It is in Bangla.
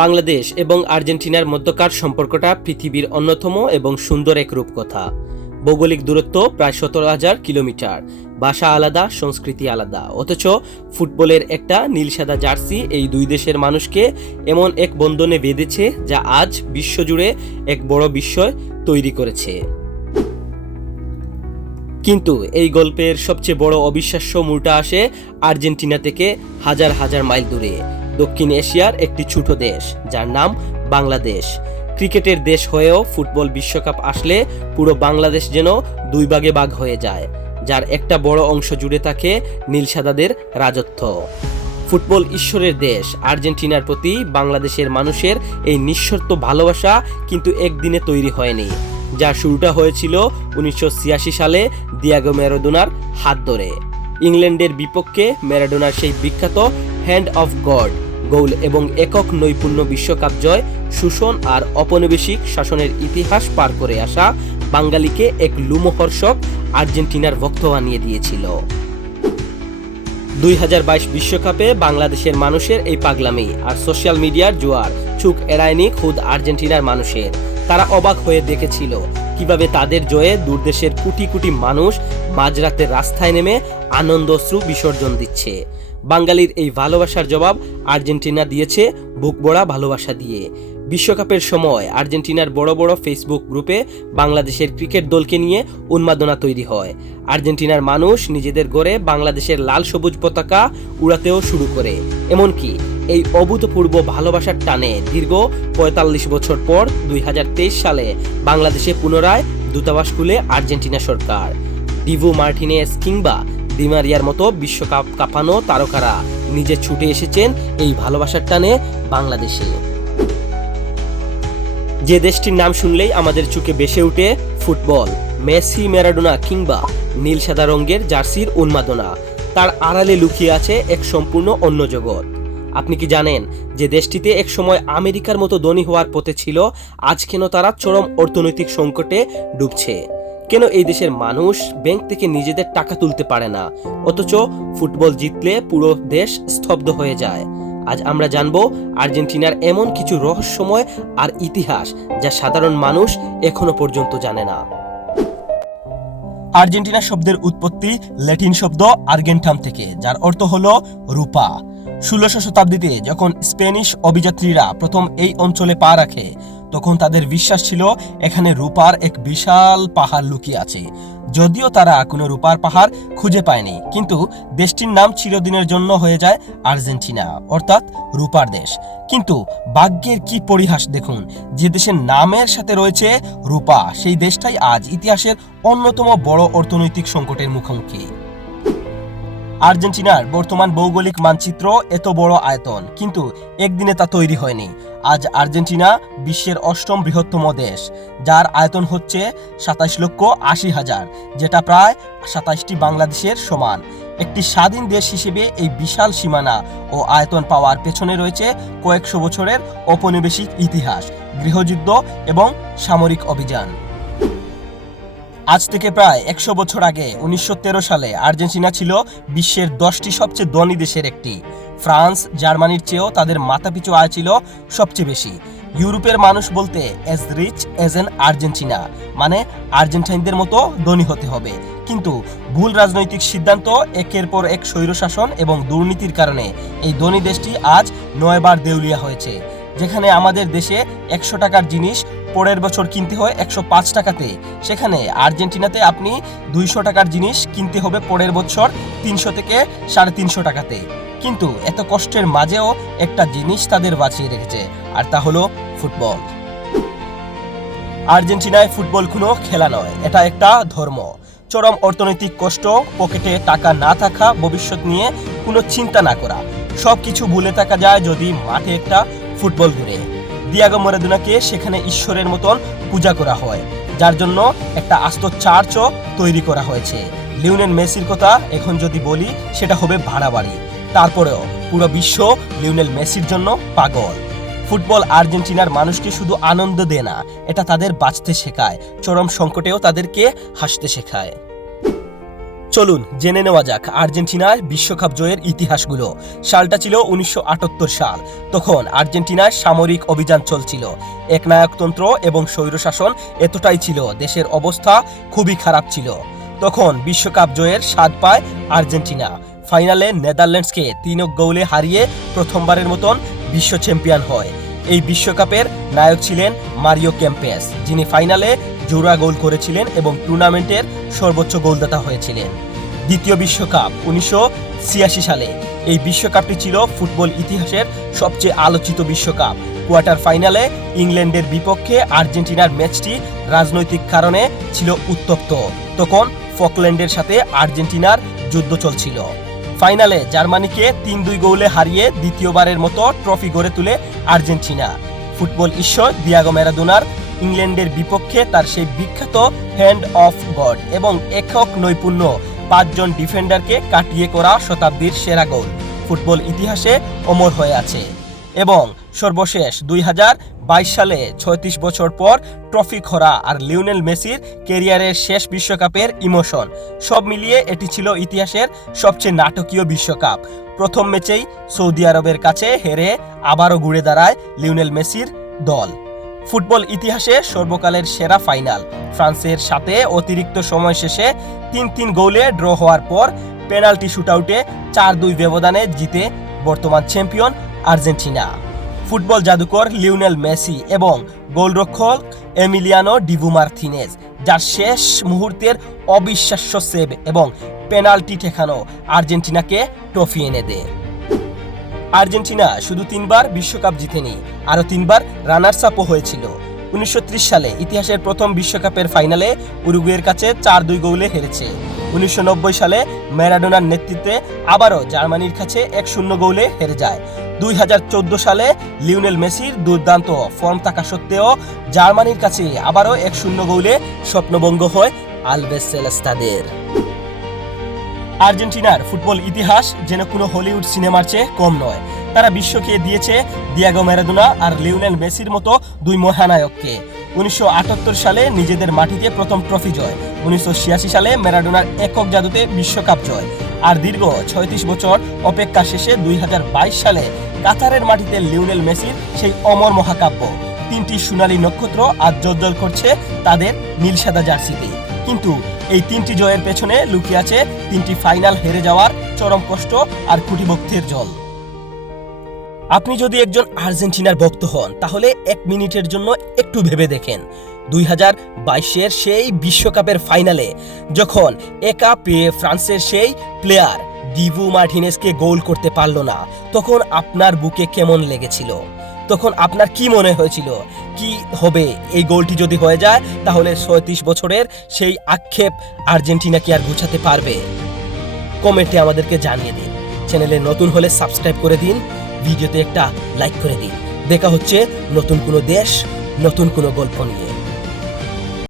বাংলাদেশ এবং আর্জেন্টিনার মধ্যকার সম্পর্কটা পৃথিবীর অন্যতম এবং সুন্দর এক রূপকথা। ভৌগোলিক দূরত্ব প্রায় 17,000 কিলোমিটার, ভাষা আলাদা, সংস্কৃতি আলাদা, অথচ ফুটবলের একটা নীল সাদা জার্সি এই দুই দেশের মানুষকে এমন এক বন্ধনে বেঁধেছে যা আজ বিশ্বজুড়ে এক বড় বিস্ময় তৈরি করেছে। কিন্তু এই গল্পের সবচেয়ে বড় অবিশ্বাস্য মোড়টা আসে আর্জেন্টিনা থেকে হাজার হাজার মাইল দূরে, দক্ষিণ এশিয়ার একটি ছোট দেশ যার নাম বাংলাদেশ। ক্রিকেটের দেশ হয়েও ফুটবল বিশ্বকাপ আসলে পুরো বাংলাদেশ যেন দুই ভাগে ভাগ হয়ে যায়, যার একটা বড় অংশ জুড়ে থাকে নীল সাদাদের রাজত্ব। ফুটবল ঈশ্বরের দেশ আর্জেন্টিনার প্রতি বাংলাদেশের মানুষের এই নিঃশর্ত ভালোবাসা কিন্তু একদিনে তৈরি হয়নি। যার শুরুটা হয়েছিল 1986 সালে দিয়েগো ম্যারাডোনার হাত ধরে। ইংল্যান্ডের বিপক্ষে ম্যারাডোনার সেই বিখ্যাত হ্যান্ড অফ গড গোল এবং একক নৈপুণ্য বিশ্বকাপ জয় শোষণ আর ঔপনিবেশিক শাসনের ইতিহাস পার করে আসা বাঙালিকে এক লোমহর্ষক আর্জেন্টিনার ভক্ত বানিয়ে দিয়েছিল। 2022 বিশ্বকাপে বাংলাদেশের মানুষের এই পাগলামি আর সোশ্যাল মিডিয়ার জোয়ার চোখ এড়ায়নি খোদ আর্জেন্টিনার মানুষের। তারা অবাক হয়ে দেখেছিল কিভাবে তাদের জয়ে দূরদেশের কোটি কোটি মানুষ মাঝরাতের রাস্তায় নেমে আনন্দ অশ্রু বিসর্জন দিচ্ছে। বাঙালির এই ভালোবাসার জবাব আর্জেন্টিনা দিয়েছে বুকভরা ভালোবাসা দিয়ে। বিশ্বকাপের সময় আর্জেন্টিনার বড় বড় ফেসবুক গ্রুপে বাংলাদেশের ক্রিকেট দলকে নিয়ে উন্মাদনা তৈরি হয়। আর্জেন্টিনার মানুষ নিজেদের গড়ে বাংলাদেশের লাল সবুজ পতাকা উড়াতেও শুরু করে। এমনকি এই অভূতপূর্ব ভালোবাসার টানে দীর্ঘ 45 বছর পর 2023 সালে বাংলাদেশে পুনরায় দূতাবাস খুলে আর্জেন্টিনা সরকার। ডিভো মার্টিনেজ কিংবা দি মারিয়ার মতো বিশ্বকাপ কাঁপানো তারকারা নিজে ছুটে এসেছেন এই ভালোবাসার টানে বাংলাদেশে। যে দেশটির নাম শুনলেই আমাদের চোখে ভেসে ওঠে ফুটবল, মেসি, ম্যারাডোনা কিংবা নীল সাদা রঙের জার্সির উন্মাদনা, তার আড়ালে লুকিয়ে আছে এক সম্পূর্ণ অন্য জগৎ। আপনি কি জানেন যে দেশটিতে এক সময় আমেরিকার মতো ধনী হওয়ার পথে ছিল, আজ কেন তারা চরম অর্থনৈতিক সংকটে ডুবছে? কেন এই দেশের মানুষ ব্যাংক থেকে নিজেদের টাকা তুলতে পারে না, অথচ ফুটবল জিতলে পুরো দেশ স্তব্ধ হয়ে যায়? আজ আমরা জানবো আর্জেন্টিনার এমন কিছু রহস্যময় আর ইতিহাস যা সাধারণ মানুষ এখনো পর্যন্ত জানে না। আর্জেন্টিনা শব্দের উৎপত্তি ল্যাটিন শব্দ আর্গেন্টাম থেকে, যার অর্থ হলো রূপা। 16শো শতাব্দীতে যখন স্প্যানিশ অভিযাত্রীরা প্রথম এই অঞ্চলে পা রাখে, তখন তাদের বিশ্বাস ছিল এখানে রূপার এক বিশাল পাহাড় লুকিয়ে আছে। যদিও তারা কোনো রূপার পাহাড় খুঁজে পায়নি, কিন্তু দেশটির নাম চিরদিনের জন্য হয়ে যায় আর্জেন্টিনা, অর্থাৎ রূপার দেশ। কিন্তু ভাগ্যের কি পরিহাস দেখুন, যে দেশের নামের সাথে রয়েছে রূপা, সেই দেশটাই আজ ইতিহাসের অন্যতম বড় অর্থনৈতিক সংকটের মুখোমুখি। আর্জেন্টিনার বর্তমান ভৌগোলিক মানচিত্র এত বড় আয়তন, কিন্তু একদিনে তা তৈরি হয়নি। আজ আর্জেন্টিনা বিশ্বের 8ম বৃহত্তম দেশ, যার আয়তন হচ্ছে 27,80,000, যেটা প্রায় 27টি বাংলাদেশের সমান। একটি স্বাধীন দেশ হিসেবে এই বিশাল সীমানা ও আয়তন পাওয়ার পেছনে রয়েছে কয়েকশো বছরের ঔপনিবেশিক ইতিহাস, গৃহযুদ্ধ এবং সামরিক অভিযান। আজ থেকে প্রায় 100 বছর আগে 1913 সালে আর্জেন্টিনা ছিল বিশ্বের 10টি সবচেয়ে ধনী দেশের একটি। ফ্রান্স, জার্মানির চেয়েও তাদের মাথাপিছু আয় ছিল সবচেয়ে বেশি। ইউরোপের মানুষ বলতে as rich as an Argentina, মানে আর্জেন্টাইনদের মতো ধনী হতে হবে। কিন্তু ভুল রাজনৈতিক সিদ্ধান্ত, একের পর এক স্বৈরশাসন এবং দুর্নীতির কারণে এই ধনী দেশটি আজ 9 বার দেউলিয়া হয়েছে। যেখানে আমাদের দেশে 100 টাকার জিনিস পরের বছর কিনতে হয় 105 টাকাতে, সেখানে আর্জেন্টিনাতে আপনি 200 টাকার জিনিস কিনতে হবে পরের বছর 300 থেকে 350 টাকাতে। কিন্তু এত কষ্টের মাঝেও একটা জিনিস তাদের বাঁচিয়ে রেখেছে, আর তা হলো ফুটবল। আর্জেন্টিনায় ফুটবল কোনো খেলা নয়, এটা একটা ধর্ম। চরম অর্থনৈতিক কষ্ট, পকেটে টাকা না থাকা, ভবিষ্যৎ নিয়ে কোনো চিন্তা না করা, সবকিছু ভুলে থাকা যায় যদি মাঠে একটা ফুটবল ঘুরে। দিয়েগো ম্যারাডোনাকে সেখানে ঈশ্বরের মতন পূজা করা হয়, যার জন্য একটা আস্ত চার্চও তৈরি করা হয়েছে। লিওনেল মেসির কথা এখন যদি বলি সেটা হবে ভাড়া বাড়ি। তারপরেও পুরো বিশ্ব লিওনেল মেসির জন্য পাগল। ফুটবল আর্জেন্টিনার মানুষকে শুধু আনন্দ দেয় না, এটা তাদের বাঁচতে শেখায়, চরম সংকটেও তাদেরকে হাসতে শেখায়। চলুন জেনে নেওয়া যাক আর্জেন্টিনার বিশ্বকাপ জয়ের ইতিহাসগুলো। সালটা ছিল 1978 সাল। তখন আর্জেন্টিনায় সামরিক অভিযান চলছিল। একনায়কতন্ত্র এবং স্বৈরশাসন এতটাই ছিল, দেশের অবস্থা খুবই খারাপ ছিল। তখন বিশ্বকাপ জয়ের স্বাদ পায় আর্জেন্টিনা। ফাইনালে নেদারল্যান্ডসকে 3 গোলে হারিয়ে প্রথমবারের মতন বিশ্ব চ্যাম্পিয়ন হয়। এই বিশ্বকাপের নায়ক ছিলেন মারিও কেম্পেস, যিনি ফাইনালে জোড়া গোল করেছিলেন এবং টুর্নামেন্টের সর্বোচ্চ গোলদাতা হয়েছিলেন। দ্বিতীয় বিশ্বকাপ 1986 সালে। এই বিশ্বকাপটি ছিল ফুটবল ইতিহাসের সবচেয়ে আলোচিত বিশ্বকাপ। কোয়ার্টার ফাইনালে ইংল্যান্ডের বিপক্ষে আর্জেন্টিনার ম্যাচটি রাজনৈতিক কারণে ছিল উত্তপ্ত। তখন ফকল্যান্ডের সাথে আর্জেন্টিনার যুদ্ধ চলছিল। ফাইনালে জার্মানিকে 3-2 গোলে হারিয়ে দ্বিতীয়বারের মতো ট্রফি গড়ে তুলে আর্জেন্টিনা। ফুটবল ঈশ্বর দিয়াগো ম্যারাডোনার ইংল্যান্ডের বিপক্ষে তার সেই বিখ্যাত হ্যান্ড অফ গড এবং একক নৈপুণ্য 5 জন ডিফেন্ডারকে কাটিয়ে করা শতাব্দীর সেরা গোল ফুটবল ইতিহাসে অমর হয়ে আছে। এবং সর্বশেষ 2022 সালে 36 বছর পর ট্রফি খরা আর লিওনেল মেসির ক্যারিয়ারের শেষ বিশ্বকাপের ইমোশন, সব মিলিয়ে এটি ছিল ইতিহাসের সবচেয়ে নাটকীয় বিশ্বকাপ। প্রথম ম্যাচেই সৌদি আরবের কাছে হেরে আবারও ঘুরে দাঁড়ায় লিওনেল মেসির দল। ফুটবল ইতিহাসে সর্বকালের সেরা ফাইনাল। ফ্রান্সের সাথে অতিরিক্ত সময় শেষে 3-3 গোলে ড্র হওয়ার পর পেনাল্টি শুটআউটে 4-2 ব্যবধানে জিতে বর্তমান চ্যাম্পিয়ন আর্জেন্টিনা। ফুটবল জাদুকর লিওনেল মেসি এবং গোলরক্ষক এমিলিয়ানো ডিবু মার্তিনেজ, যার শেষ মুহূর্তের অবিশ্বাস্য সেভ এবং পেনাল্টি ঠেকানো আর্জেন্টিনাকে ট্রফি এনে দেয়। আর্জেন্টিনা শুধু 3 বার বিশ্বকাপ জিতেনি, আরও 3 বার রানার্স আপও হয়েছিল। 1930 সালে ইতিহাসের প্রথম বিশ্বকাপের ফাইনালে উরুগুয়ের কাছে 4-2 গোলে হেরেছে। 1990 সালে ম্যারাডোনার নেতৃত্বে আবারও জার্মানির কাছে 1-0 গোলে হেরে যায়। 2014 সালে লিওনেল মেসির দুর্দান্ত ফর্ম থাকা সত্ত্বেও জার্মানির কাছে আবারও 1-0 গোলে স্বপ্নভঙ্গ হয় আলভেস সেলেস্তাদের। আর্জেন্টিনার ফুটবল ইতিহাস যেন কোনো হলিউড সিনেমার চেয়ে কম নয়। তারা বিশ্বকে দিয়েছে দিয়াগো ম্যারাডোনা আর লিওনেল মেসির মতো 2 মহানায়ককে। 1978 সালে নিজেদের মাটিতে প্রথম ট্রফি জয়, 1986 সালে ম্যারাডোনার একক জাদুতে বিশ্বকাপ জয়, আর দীর্ঘ 36 বছর অপেক্ষা শেষে 2022 সালে কাতারের মাটিতে লিওনেল মেসির সেই অমর মহাকাব্য। 3টি সোনালী নক্ষত্র আজ জ্বলজ্বল করছে তাদের নীল সাদা জার্সিতে। কিন্তু এই 3টি জয়ের পেছনে লুকিয়ে আছে 3টি ফাইনাল হেরে যাওয়ার চরম কষ্ট আর কুটিভক্তির জল। আপনি যদি একজন আর্জেন্টিনার ভক্ত হন তাহলে 1 মিনিটের জন্য একটু ভেবে দেখেন, 2022-এর সেই বিশ্বকাপের ফাইনালে যখন একা পেয়ে ফ্রান্সের সেই প্লেয়ার ডিবু মার্টিনেজকে গোল করতে পারল না, তখন আপনার বুকে কেমন লেগেছিল? তখন আপনার কি মনে হয়েছিল? কি হবে এই গোলটি যদি হয়ে যায়? তাহলে 36 বছরের সেই আক্ষেপ আর্জেন্টিনা কি আর গুছাতে পারবে? কমেন্টে আমাদেরকে জানিয়ে দিন। চ্যানেলে নতুন হলে সাবস্ক্রাইব করে দিন, ভিডিওতে একটা লাইক করে দিন। দেখা হচ্ছে নতুন কোনো দেশ, নতুন কোনো গল্প নিয়ে।